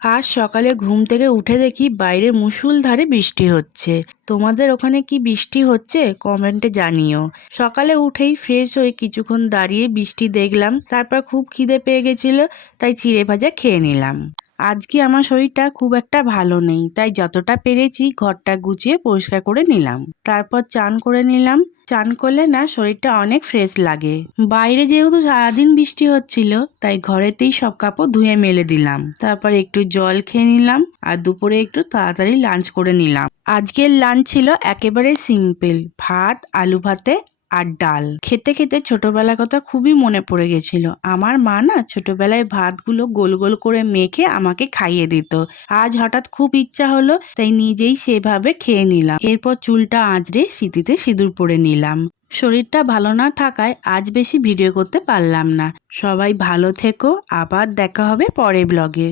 আজ সকালে ঘুম থেকে উঠে দেখি বাইরে মুষলধারে বৃষ্টি হচ্ছে। তোমাদের ওখানে কি বৃষ্টি হচ্ছে কমেন্টে জানিও। সকালে উঠেই ফ্রেশ হয়ে কিছুক্ষণ দাঁড়িয়ে বৃষ্টি দেখলাম, তারপর খুব খিদে পেয়ে গেছিল, তাই চিড়ে ভাজা খেয়ে নিলাম। আজকে আমার শরীরটা খুব একটা ভালো নেই, তাই যতটা পেরেছি ঘরটা গুছিয়ে পরিষ্কার করে নিলাম। তারপর চান করে নিলাম। চান করলে না শরীরটা অনেক ফ্রেশ লাগে। বাইরে যেহেতু সারাদিন বৃষ্টি হচ্ছিল, তাই ঘরেতেই সব কাপড় ধুয়ে মেলে দিলাম। তারপর একটু জল খেয়ে নিলাম আর দুপুরে একটু তাড়াতাড়ি লাঞ্চ করে নিলাম। আজকের লাঞ্চ ছিল একেবারে সিম্পল, ভাত, আলু ভাতে আর ডাল। খেতে খেতে ছোটবেলার কথা খুবই মনে পড়ে গেছিল। আমার মা না ছোটবেলায় ভাতগুলো গোল গোল করে মেখে আমাকে খাইয়ে দিত। আজ হঠাৎ খুব ইচ্ছা হলো, তাই নিজেই সেভাবে খেয়ে নিলাম। এরপর চুলটা আঁচড়ে সিঁথিতে সিঁদুর পরে নিলাম। শরীরটা ভালো না থাকায় আজ বেশি ভিডিও করতে পারলাম না। সবাই ভালো থেকো, আবার দেখা হবে পরের ব্লগে।